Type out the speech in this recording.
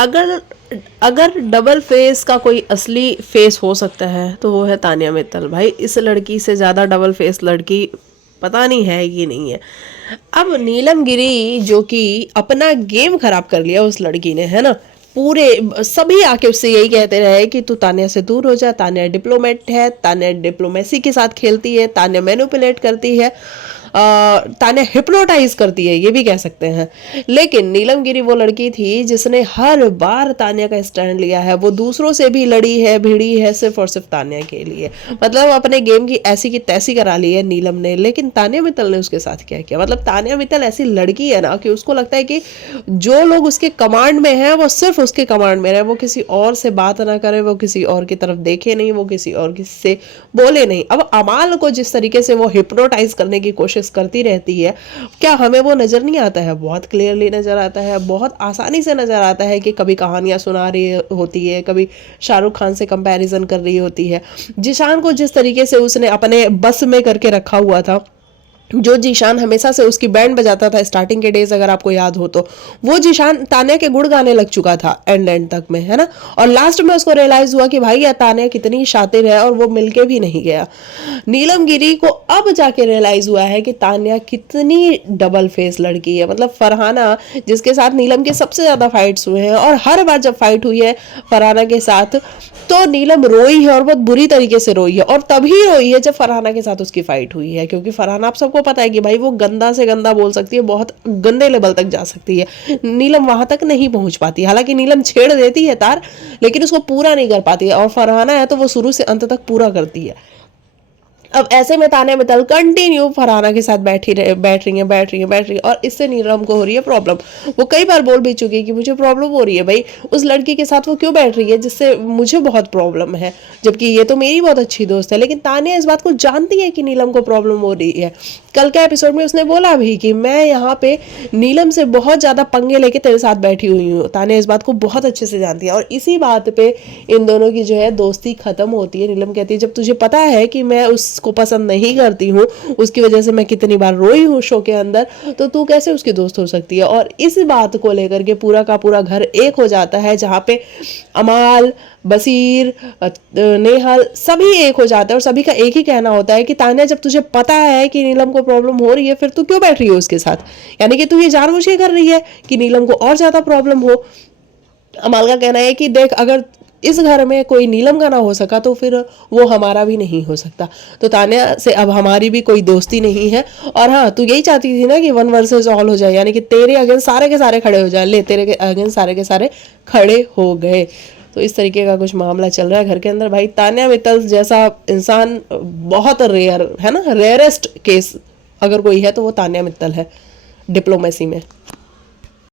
अगर अगर double face का कोई असली फेस हो सकता है तो वो है तान्या मित्तल। भाई इस लड़की से ज़्यादा डबल फेस लड़की पता नहीं है कि नहीं है। अब नीलम गिरी जो कि अपना गेम खराब कर लिया उस लड़की ने, है ना। पूरे सभी आके उससे यही कहते रहे कि तू तान्या से दूर हो जा, तान्या डिप्लोमेट है, तान्या डिप्लोमेसी के साथ खेलती है, तान्या मैनिपुलेट करती है, तान्या हिप्नोटाइज करती है, ये भी कह सकते हैं। लेकिन नीलम गिरी वो लड़की थी जिसने हर बार तान्या का स्टैंड लिया है। वो दूसरों से भी लड़ी है, भिड़ी है, सिर्फ और सिर्फ तान्या के लिए। मतलब अपने गेम की ऐसी की तैसी करा ली है नीलम ने। लेकिन तान्या मित्तल ने उसके साथ क्या किया? मतलब तान्या मित्तल ऐसी लड़की है ना कि उसको लगता है कि जो लोग उसके कमांड में हैं वो सिर्फ उसके कमांड में रहे, वो किसी और से बात ना करे, वो किसी और की तरफ देखे नहीं, वो किसी और से बोले नहीं। अब अमाल को जिस तरीके से वो हिप्नोटाइज करने की कोशिश करती रहती है, क्या हमें वो नजर नहीं आता है? बहुत क्लियरली नजर आता है, बहुत आसानी से नजर आता है कि कभी कहानियां सुना रही होती है, कभी शाहरुख खान से कंपैरिजन कर रही होती है। जिशान को जिस तरीके से उसने अपने बस में करके रखा हुआ था, जो जीशान हमेशा से उसकी बैंड बजाता था स्टार्टिंग के डेज, अगर आपको याद हो तो, वो जीशान तान्या के गुण गाने लग चुका था एंड तक में, है ना। और लास्ट में उसको रियलाइज हुआ कि भाई यह तान्या कितनी शातिर है, और वो मिलके भी नहीं गया। नीलम गिरी को अब जाके रियलाइज हुआ है कि तान्या कितनी डबल फेस लड़की है। मतलब फरहाना जिसके साथ नीलम के सबसे ज्यादा फाइट्स हुए हैं, और हर बार जब फाइट हुई है फरहाना के साथ तो नीलम रोई है, और बहुत बुरी तरीके से रोई है। और तभी रोई है जब फरहाना के साथ उसकी फाइट हुई है, क्योंकि फरहाना आप सबको पता है कि भाई वो गंदा से गंदा बोल सकती है, बहुत गंदे लेवल तक जा सकती है। नीलम वहां तक नहीं पहुंच पाती। हालांकि नीलम छेड़ देती है तार, लेकिन उसको पूरा नहीं कर पाती है। और फरहाना है तो वो शुरू से अंत तक पूरा करती है। अब ऐसे में तान्या मित्तल कंटिन्यू फरहाना के साथ बैठ रही है, और इससे नीलम को हो रही है प्रॉब्लम। वो कई बार बोल भी चुकी है कि मुझे प्रॉब्लम हो रही है भाई, उस लड़की के साथ वो क्यों बैठ रही है जिससे मुझे बहुत प्रॉब्लम है, जबकि ये तो मेरी बहुत अच्छी दोस्त है। लेकिन तान्या इस बात को जानती है कि नीलम को प्रॉब्लम हो रही है। कल के एपिसोड में उसने बोला भी कि मैं यहाँ पे नीलम से बहुत ज्यादा पंगे लेके तेरे साथ बैठी हुई हूँ। तान्या इस बात को बहुत अच्छे से जानती है, और इसी बात पे इन दोनों की जो है दोस्ती खत्म होती है। नीलम कहती है जब तुझे पता है कि मैं उसको पसंद नहीं करती हूँ, उसकी वजह से मैं कितनी बार रोई हूँ शो के अंदर, तो तू कैसे उसकी दोस्त हो सकती है। और इस बात को लेकर के पूरा का पूरा घर एक हो जाता है, जहाँ पे अमाल, बसीर, नेहल सभी एक हो जाते हैं, और सभी का एक ही कहना होता है कि तान्या जब तुझे पता है कि नीलम को प्रॉब्लम हो रही है, फिर तू क्यों बैठ रही है उसके साथ? यानी कि तू ये जानबूझ के कर रही है कि नीलम को और ज्यादा प्रॉब्लम हो। अमाल का कहना है कि देख, अगर इस घर में कोई नीलम का ना हो सका तो फिर वो हमारा भी नहीं हो सकता। तो तान्या से अब हमारी भी कोई दोस्ती नहीं है। और हाँ, तू यही चाहती थी ना कि 1 वर्सेस ऑल हो जाए, यानी कि तेरे अगेंस्ट सारे के सारे खड़े हो जाए। ले, तेरे अगेंस्ट सारे के सारे खड़े हो गए। तो इस तरीके का कुछ मामला चल रहा है घर के अंदर। भाई तान्या मित्तल जैसा इंसान बहुत रेयर है ना, रेयरेस्ट केस अगर कोई है तो वो तान्या मित्तल है डिप्लोमेसी में।